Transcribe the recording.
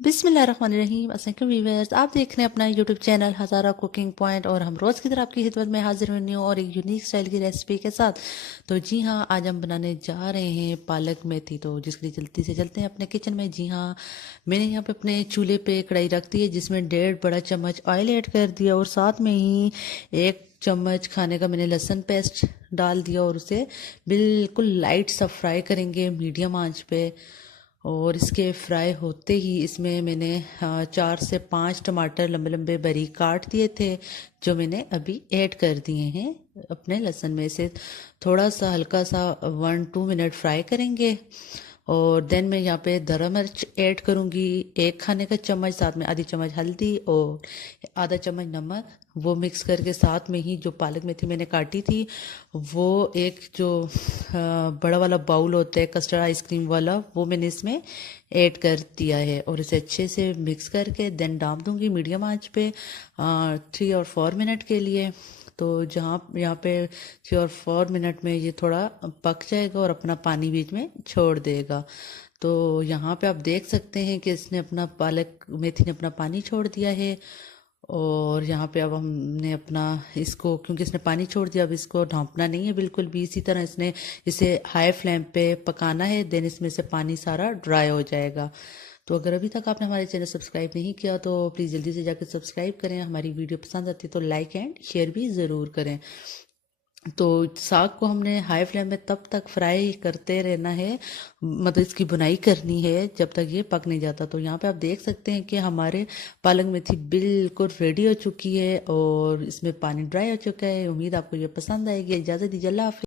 बिस्मिल्लाहिर्रहमानिर्रहीम। अस्सलाम व्यूअर्स, आप देख रहे हैं अपना यूट्यूब चैनल हज़ारा कुकिंग पॉइंट और हम रोज़ की तरह आपकी खिदमत में हाजिर हुई हूँ और एक यूनिक स्टाइल की रेसिपी के साथ। तो जी हाँ, आज हम बनाने जा रहे हैं पालक मेथी। तो जिसके लिए जल्दी से चलते हैं अपने किचन में। जी हाँ, मैंने यहाँ पे अपने चूल्हे पे कढ़ाई रख दी है जिसमें 1.5 बड़ा चम्मच ऑयल ऐड कर दिया और साथ में ही 1 चम्मच खाने का मैंने लहसुन पेस्ट डाल दिया और उसे बिल्कुल लाइट सा फ्राई करेंगे मीडियम आंच पे। और इसके फ्राई होते ही इसमें मैंने 4 से 5 टमाटर लंबे लंबे बारीक काट दिए थे जो मैंने अभी ऐड कर दिए हैं अपने लहसुन में से। थोड़ा सा हल्का सा 1-2 मिनट फ्राई करेंगे। और देन मैं यहाँ पे हरा मिर्च ऐड करूँगी 1 खाने का चम्मच, साथ में आधी चम्मच हल्दी और आधा चम्मच नमक। वो मिक्स करके साथ में ही जो पालक मेथी मैंने काटी थी वो एक जो बड़ा वाला बाउल होता है कस्टर्ड आइसक्रीम वाला, वो मैंने इसमें ऐड कर दिया है और इसे अच्छे से मिक्स करके देन डाल दूंगी मीडियम आंच पे 3 और 4 मिनट के लिए। तो जहाँ यहाँ पे 3 और 4 मिनट में ये थोड़ा पक जाएगा और अपना पानी बीच में छोड़ देगा। तो यहाँ पे आप देख सकते हैं कि इसने अपना पालक मेथी ने अपना पानी छोड़ दिया है। और यहाँ पे अब हमने अपना इसको, क्योंकि इसने पानी छोड़ दिया, अब इसको ढांपना नहीं है बिल्कुल भी। इसी तरह इसने इसे हाई फ्लेम पे पकाना है, देन इसमें से पानी सारा ड्राई हो जाएगा। तो अगर अभी तक आपने हमारे चैनल सब्सक्राइब नहीं किया तो प्लीज़ जल्दी से जाकर सब्सक्राइब करें। हमारी वीडियो पसंद आती है तो लाइक एंड शेयर भी ज़रूर करें। तो साग को हमने हाई फ्लेम में तब तक फ्राई करते रहना है, मतलब इसकी बुनाई करनी है जब तक ये पक नहीं जाता। तो यहाँ पे आप देख सकते हैं कि हमारे पालक मेथी बिल्कुल रेडी हो चुकी है और इसमें पानी ड्राई हो चुका है। उम्मीद आपको ये पसंद आएगी। इजाज़त दीजिए, अल्लाह हाफिज़।